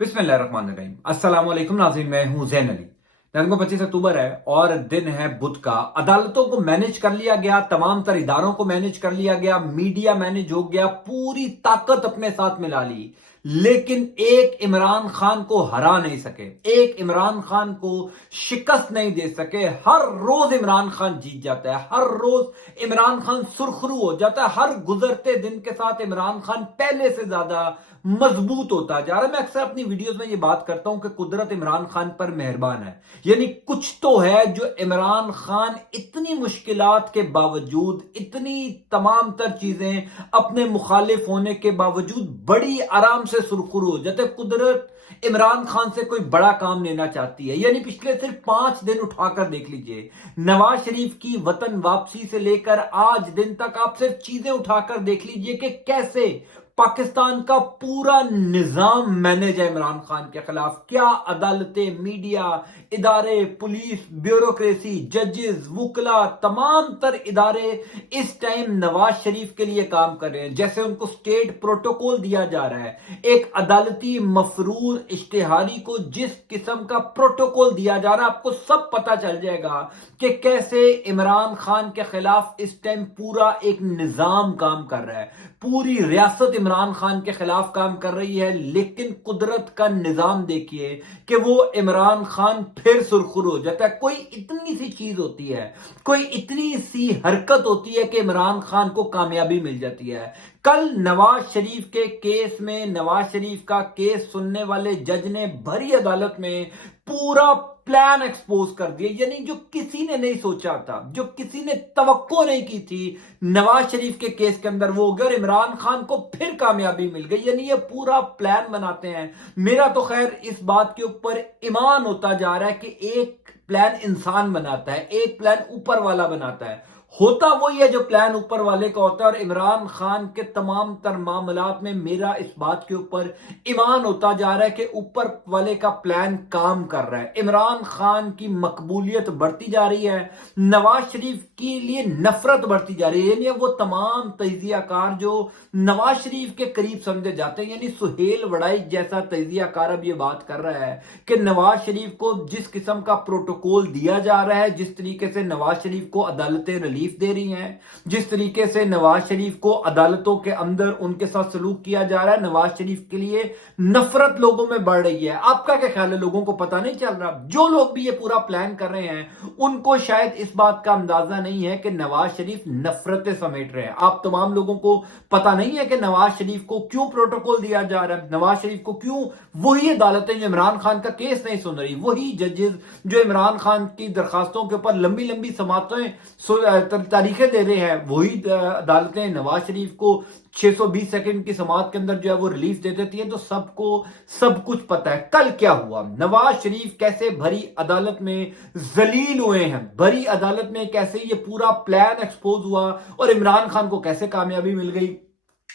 बिस्मिल्लाहिर्रहमानिर्रहीम। अस्सलाम वालेकुम नाज़रीन, मैं हूं ज़ैन अली। नाज़रीन, 25 अक्टूबर है और दिन है बुध का। अदालतों को मैनेज कर लिया गया, तमाम तर इदारों को मैनेज कर लिया गया, मीडिया मैनेज हो गया, पूरी ताकत अपने साथ मिला ली, लेकिन एक इमरान खान को हरा नहीं सके, एक इमरान खान को शिकस्त नहीं दे सके। हर रोज इमरान खान जीत जाता है, हर रोज इमरान खान सुरखरू हो जाता है, हर गुजरते दिन के साथ इमरान खान पहले से ज्यादा मजबूत होता जा रहा है। मैं अक्सर अपनी वीडियोस में ये बात करता हूं कि कुदरत इमरान खान पर मेहरबान है, यानी कुछ तो है जो इमरान खान इतनी मुश्किलात के बावजूद, इतनी तमाम तर चीजें अपने मुखालिफ होने के बावजूद बड़ी आराम से सुरखुरू हो जाते। कुदरत इमरान खान से कोई बड़ा काम लेना चाहती है। यानी पिछले सिर्फ 5 दिन उठाकर देख लीजिए, नवाज शरीफ की वतन वापसी से लेकर आज दिन तक आप सिर्फ चीजें उठाकर देख लीजिए कि कैसे पाकिस्तान का पूरा निजाम मैनेज है इमरान खान के खिलाफ। क्या अदालतें, मीडिया, इदारे, पुलिस, ब्यूरोक्रेसी, जजेस, वुकला, तमाम तर इदारे इस टाइम नवाज शरीफ के लिए काम कर रहे हैं, जैसे उनको स्टेट प्रोटोकॉल दिया जा रहा है। एक अदालती मफरूर इश्तिहारी को जिस किस्म का प्रोटोकॉल दिया जा रहा है, आपको सब पता चल जाएगा कि कैसे इमरान खान के खिलाफ इस टाइम पूरा एक निजाम काम कर रहा है। पूरी रियासत इमरान खान के खिलाफ काम कर रही है, लेकिन कुदरत का निजाम देखिए कि वो इमरान खान फिर सुरखुरू हो जाता है। कोई इतनी सी चीज होती है, कोई इतनी सी हरकत होती है कि इमरान खान को कामयाबी मिल जाती है। कल नवाज शरीफ के केस में नवाज शरीफ का केस सुनने वाले जज ने भरी अदालत में पूरा प्लान एक्सपोज कर दिया। यानी जो किसी ने नहीं सोचा था, जो किसी ने तवक्को नहीं की थी नवाज शरीफ के केस के अंदर, वो हो गया और इमरान खान को फिर कामयाबी मिल गई। यानी ये पूरा प्लान बनाते हैं। मेरा तो खैर इस बात के ऊपर ईमान होता जा रहा है कि एक प्लान इंसान बनाता है, एक प्लान ऊपर वाला बनाता है। होता वही है जो प्लान ऊपर वाले का होता है। और इमरान खान के तमाम तर मामलात में मेरा इस बात के ऊपर ईमान होता जा रहा है कि ऊपर वाले का प्लान काम कर रहा है। इमरान खान की मकबूलियत बढ़ती जा रही है, नवाज शरीफ के लिए नफरत बढ़ती जा रही है। यानी वो तमाम तजियाकार जो नवाज शरीफ के करीब समझे जाते हैं, यानी सुहेल वड़ाई जैसा तजियाकार अब ये बात कर रहा है कि नवाज शरीफ को जिस किस्म का प्रोटोकॉल दिया जा रहा है, जिस तरीके से नवाज शरीफ को अदालतें रिलीफ दे रही हैं, जिस तरीके से नवाज शरीफ को अदालतों के अंदर उनके साथ सलूक किया जा रहा है, नवाज शरीफ के लिए नफरत लोगों में बढ़ रही है। आपका क्या ख्याल है? लोगों को पता नहीं चल रहा? जो लोग भी ये पूरा प्लान कर रहे हैं उनको शायद इस बात का अंदाजा नहीं है कि नवाज शरीफ नफरतें समेट रहे हैं। आप तमाम लोगों को पता नहीं है कि नवाज शरीफ को क्यों प्रोटोकॉल दिया जा रहा है, नवाज शरीफ को क्यों वही अदालतें जो इमरान खान का केस नहीं सुन रही, वही जजेस जो इमरान खान की दरखास्तों के ऊपर लंबी लंबी समातें तारीखें दे रहे हैं, वही अदालतें नवाज शरीफ को 620 सेकंड की समाअत के अंदर जो है वो रिलीफ दे देती है। तो सबको सब कुछ पता है कल क्या हुआ, नवाज शरीफ कैसे भरी अदालत में जलील हुए हैं, भरी अदालत में कैसे ये पूरा प्लान एक्सपोज हुआ और इमरान खान को कैसे कामयाबी मिल गई।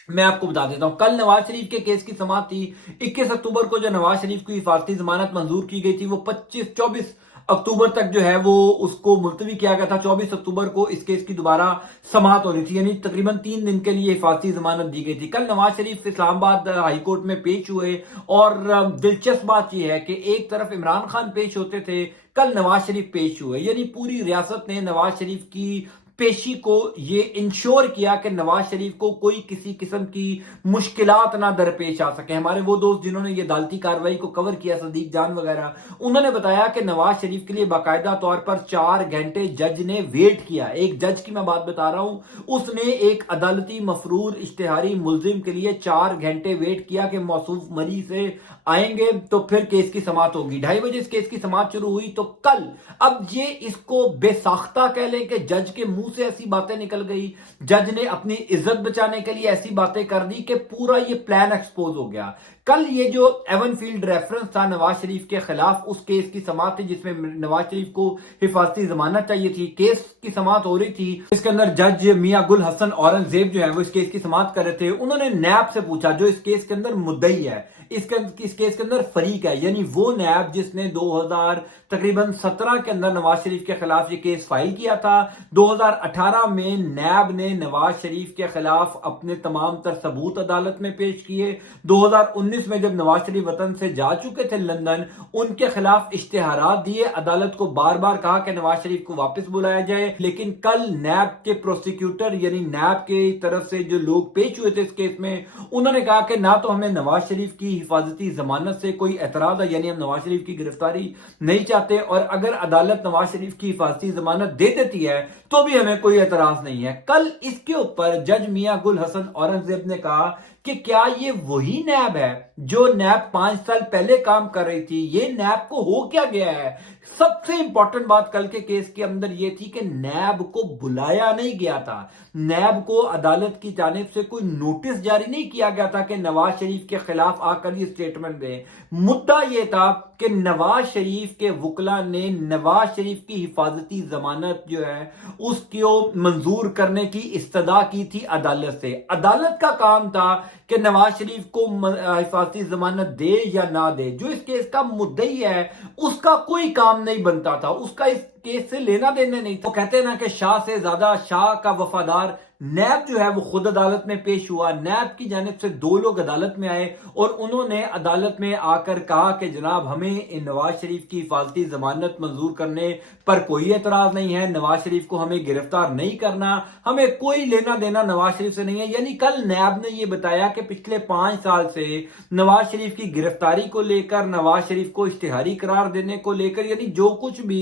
मैं आपको बता देता हूं, कल नवाज शरीफ के केस की समाअत थी। 21 अक्टूबर को जो नवाज शरीफ की हिफाजती जमानत मंजूर की गई थी, वो 24 अक्टूबर तक जो है वो उसको मुलतवी किया गया था। 24 अक्टूबर को इस केस की दोबारा समाअत होनी थी, यानी तकरीबन 3 दिन के लिए हिफाजती जमानत दी गई थी। कल नवाज शरीफ इस्लामाबाद हाई कोर्ट में पेश हुए और दिलचस्प बात यह है कि एक तरफ इमरान खान पेश होते थे, कल नवाज शरीफ पेश हुए। यानी पूरी रियासत ने नवाज शरीफ की पेशी को ये इंश्योर किया कि नवाज शरीफ को कोई किसी किस्म की मुश्किलात ना दरपेश आ सके। हमारे वो दोस्त जिन्होंने ये अदालती कार्रवाई को कवर किया, सदीक जान वगैरह, उन्होंने बताया कि नवाज शरीफ के लिए बाकायदा तौर पर 4 घंटे जज ने वेट किया। एक जज की मैं बात बता रहा हूं, उसने एक अदालती मफरूर इश्तिहारी मुलजिम के लिए 4 घंटे वेट किया कि मौसूफ मरीज से आएंगे तो फिर केस की समाअत होगी। 2:30 बजे इस केस की समाअत शुरू हुई। तो कल अब ये इसको बेसाख्ता कह लें कि जज के मुंह से ऐसी बातें निकल गई, जज ने अपनी इज्जत बचाने के लिए ऐसी बातें कर दी कि पूरा ये प्लान एक्सपोज हो गया। कल ये जो एवन फील्ड रेफरेंस था नवाज शरीफ के खिलाफ, उस केस की समाअत थी जिसमें नवाज शरीफ को हिफाजती जमानत चाहिए थी, केस की समाअत हो रही थी। इसके अंदर जज मियां गुल हसन औरंगजेब जो है वो इस केस की समाअत कर रहे थे। उन्होंने नैब से पूछा, जो इस केस के अंदर मुद्दई है, इस केस के अंदर फरीक है, यानी वो नैब जिसने 2017 के अंदर नवाज शरीफ के खिलाफ ये केस फाइल किया था। 2018 में नैब ने नवाज शरीफ के खिलाफ अपने तमाम तर सबूत अदालत में पेश किए। 2019 2019 میں جب نواز شریف وطن سے جا چکے تھے لندن، ان کے خلاف اشتہارات دیے، عدالت کو بار بار کہا کہ نواز شریف کو واپس بلایا جائے، لیکن کل نیب کے پروسیکیوٹر یعنی نیب کی طرف سے جو لوگ پیش ہوئے تھے اس کیس میں، انہوں نے کہا کہ نہ تو ہمیں نواز شریف کی حفاظتی ضمانت سے کوئی اعتراض ہے، یعنی ہم نواز شریف کی گرفتاری نہیں چاہتے، اور اگر عدالت نواز شریف کی حفاظتی ضمانت دے دیتی ہے تو بھی ہمیں کوئی اعتراض نہیں ہے۔ کل اس کے اوپر جج میاں گل حسن اورنگزیب نے کہا کہ کیا یہ وہی نیب ہے جو نیب 5 سال پہلے کام کر رہی تھی؟ یہ نیب کو ہو کیا گیا ہے؟ سب سے امپورٹنٹ بات کل کے کیس کے اندر یہ تھی کہ نیب کو بلایا نہیں گیا تھا، نیب کو عدالت کی جانب سے کوئی نوٹس جاری نہیں کیا گیا تھا کہ نواز شریف کے خلاف آ کر یہ سٹیٹمنٹ دیں۔ مدعا یہ تھا کہ نواز شریف کے وکلا نے نواز شریف کی حفاظتی ضمانت جو ہے اس کو منظور کرنے کی استدعا کی تھی عدالت سے۔ عدالت کا کام تھا کہ نواز شریف کو حفاظتی ضمانت دے یا نہ دے، جو اس کیس کا مدعی ہے اس کا کوئی کام نہیں بنتا تھا، اس کا اس کیس سے لینا دینا نہیں تھا۔ وہ کہتے ہیں نا کہ شاہ سے زیادہ شاہ کا وفادار نیب جو ہے وہ خود عدالت میں پیش ہوا، نیب کی جانب سے 2 لوگ عدالت میں آئے اور انہوں نے عدالت میں آ کر کہا کہ جناب ہمیں نواز شریف کی حفاظتی ضمانت منظور کرنے پر کوئی اعتراض نہیں ہے، نواز شریف کو ہمیں گرفتار نہیں کرنا، ہمیں کوئی لینا دینا نواز شریف سے نہیں ہے۔ یعنی کل نیب نے یہ بتایا کہ پچھلے 5 سال سے نواز شریف کی گرفتاری کو لے کر، نواز شریف کو اشتہاری قرار دینے کو لے کر، یعنی جو کچھ بھی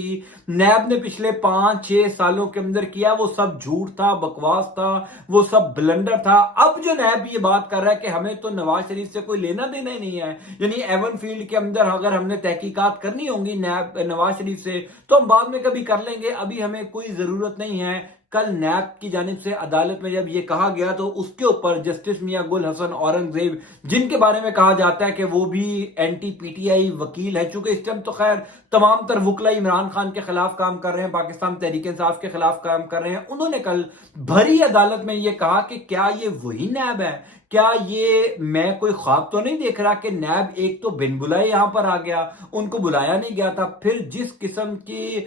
نیب نے پچھلے 5-6 سالوں کے اندر کیا وہ سب جھوٹ تھا، بکواس تھا، وہ سب بلنڈر تھا۔ اب جو نیب یہ بات کر رہا ہے کہ ہمیں تو نواز شریف سے کوئی لینا دینا ہی نہیں ہے، یعنی ایون فیلڈ کے اندر اگر ہم نے تحقیقات کرنی ہوں گی نواز شریف سے تو ہم بعد میں کبھی کر لیں گے، ابھی ہمیں کوئی ضرورت نہیں ہے۔ کل نیب کی جانب سے عدالت میں جب یہ کہا گیا تو اس کے اوپر جسٹس میاں گل حسن اورنگزیب، جن کے بارے میں کہا جاتا ہے کہ وہ بھی اینٹی پی ٹی آئی وکیل ہے، چونکہ اس ٹائم تو خیر تمام تر وکلا عمران خان کے خلاف کام کر رہے ہیں، پاکستان تحریک انصاف کے خلاف کام کر رہے ہیں، انہوں نے کل بھری عدالت میں یہ کہا کہ کیا یہ وہی نیب ہے؟ کیا یہ میں کوئی خواب تو نہیں دیکھ رہا کہ نیب ایک تو بن بلائے یہاں پر آ گیا، ان کو بلایا نہیں گیا تھا، پھر جس قسم کی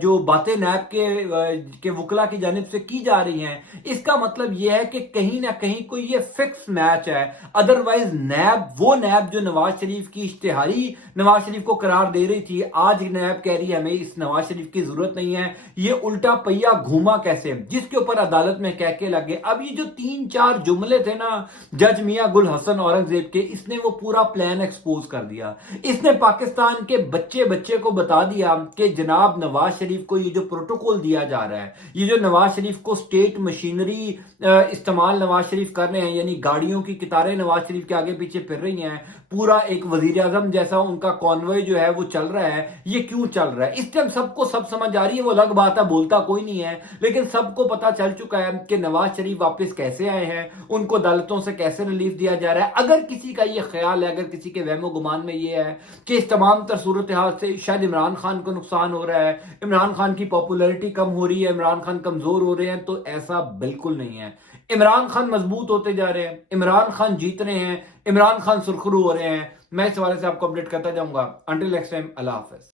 جو باتیں نیب کے وکلا کی جانب سے کی جا رہی ہیں، اس کا مطلب یہ ہے کہ کہیں نہ کہیں کوئی یہ فکس میچ ہے۔ ادروائز نیب، وہ نیب جو نواز شریف کی اشتہاری نواز شریف کو قرار دے رہی تھی، آج نیب کہہ رہی ہے ہمیں اس نواز شریف کی ضرورت نہیں ہے۔ یہ الٹا پہیا گھوما کیسے، جس کے اوپر عدالت میں کہہ کے لگے۔ اب یہ جو 3-4 جملے تھے نا جج میاں گل حسن اورنگزیب کے، اس نے وہ پورا پلان ایکسپوز کر دیا۔ اس نے پاکستان کے بچے کو بتا دیا کہ جناب نواز شریف کو یہ جو پروٹوکول دیا جا رہا ہے، یہ جو نواز شریف کو سٹیٹ مشینری استعمال نواز شریف کر رہے ہیں، یعنی گاڑیوں کی قطاریں نواز شریف کے آگے پیچھے پھر رہی ہیں، پورا ایک وزیر اعظم جیسا ان کا کانوے جو ہے وہ چل رہا ہے، یہ کیوں چل رہا ہے؟ اس ٹائم سب کو سب سمجھ آ رہی ہے، وہ الگ بات ہے بولتا کوئی نہیں ہے، لیکن سب کو پتا چل چکا ہے کہ نواز شریف واپس کیسے آئے ہیں، ان کو عدالتوں سے کیسے ریلیف دیا جا رہا ہے۔ اگر کسی کا یہ خیال ہے، اگر کسی کے وہم و گمان میں یہ ہے کہ اس تمام تر صورتحال سے شاید عمران خان کو نقصان ہو رہا ہے، عمران خان کی پاپولیرٹی کم ہو رہی ہے، عمران خان کمزور ہو رہے ہیں، تو ایسا بالکل نہیں ہے۔ عمران خان مضبوط ہوتے جا رہے ہیں، عمران خان جیت رہے ہیں، عمران خان سرخرو ہو رہے ہیں۔ میں اس حوالے سے آپ کو اپڈیٹ کرتا جاؤں گا۔ انٹل نیکسٹ ٹائم، اللہ حافظ۔